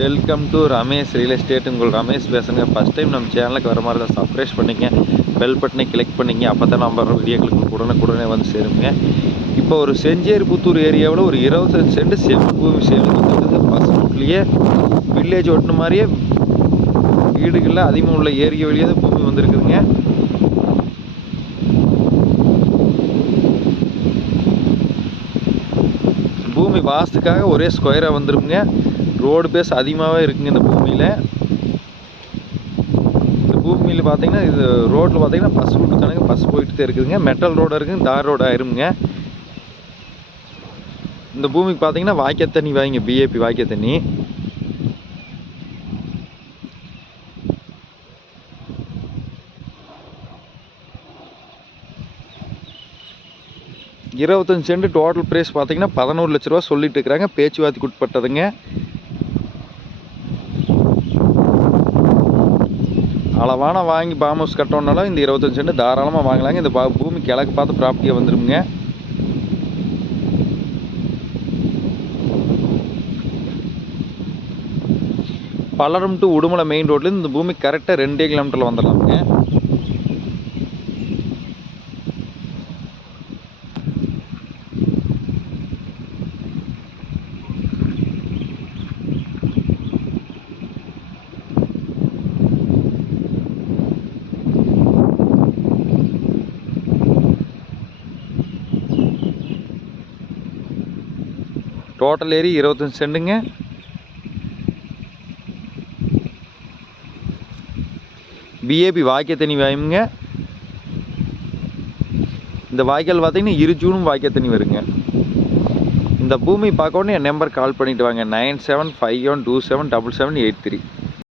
Welcome to Ramesh real estate. உங்கள் ரமேஷ் பேசுங்க. First time நம்ம சேனலுக்கு வர மாதிரி தான் சப்ஸ்கிரைப் பண்ணிங்க, பெல் பட்டனை கிளிக் பண்ணிங்க. அப்போ தான் நம்ம வர வீடியோக்களுக்கு உடனே வந்து சேருங்க. இப்போ ஒரு செஞ்சேரிபுத்தூர் ஏரியாவில் ஒரு 25 சென்ட் செம்மண் பூமி சேலுக்கு வந்துருக்குது. பஸ் ரூட்லேயே வில்லேஜ் ஓட்டின மாதிரியே வீடுகளில் அதிகமாக உள்ள ஏரியா வழியாக தான் பூமி வந்துருக்குதுங்க. பூமி வாஸ்துக்காக ஒரே ஸ்கொயராக வந்துருக்குங்க. ரோடு பேஸ் அதிகமாகவே இருக்குங்க இந்த பூமியில். இந்த பூமியில் பார்த்தீங்கன்னா இது ரோட்டில் பார்த்தீங்கன்னா பஸ் ரூட்டு தானங்க, பஸ் போயிட்டு தான் இருக்குதுங்க. மெட்டல் ரோடு இருக்குங்க, தார் ரோடு ஆயிருங்க. இந்த பூமிக்கு பார்த்தீங்கன்னா வாய்க்கால் தண்ணி வாங்கிங்க, பிஏபி வாய்க்கால் தண்ணி. இருபத்தஞ்சு சென்ட் டோட்டல் ப்ரைஸ் பார்த்தீங்கன்னா 11 லட்ச ரூபா சொல்லிட்டு இருக்கிறாங்க. பேச்சுவார்த்தைக்கு உட்பட்டதுங்க. அளவான வாங்கி பாம் ஹவுஸ் கட்டணுன்னாலும் இந்த 25 சென்ட் தாராளமாக வாங்கலாங்க. இந்த பூமி கிழக்கு பார்த்து ப்ராப்பர்ட்டியாக வந்துருங்க. பல்லடம் டு உடுமலை மெயின் ரோட்லேருந்து இந்த பூமி கரெக்டாக 2 கிலோமீட்டரில் வந்துடலாமுங்க. டோட்டல் ஏரியா 25 சென்ட்டுங்க. பிஏபி வாய்க்கால் தண்ணி வாயுங்க. இந்த வாய்க்கால் பார்த்தீங்கன்னா 2 ஜூனும் வாய்க்கால் தண்ணி வருங்க. இந்த பூமி பார்க்க உடனே என் நம்பர் கால் பண்ணிட்டு வாங்க. 9751277783.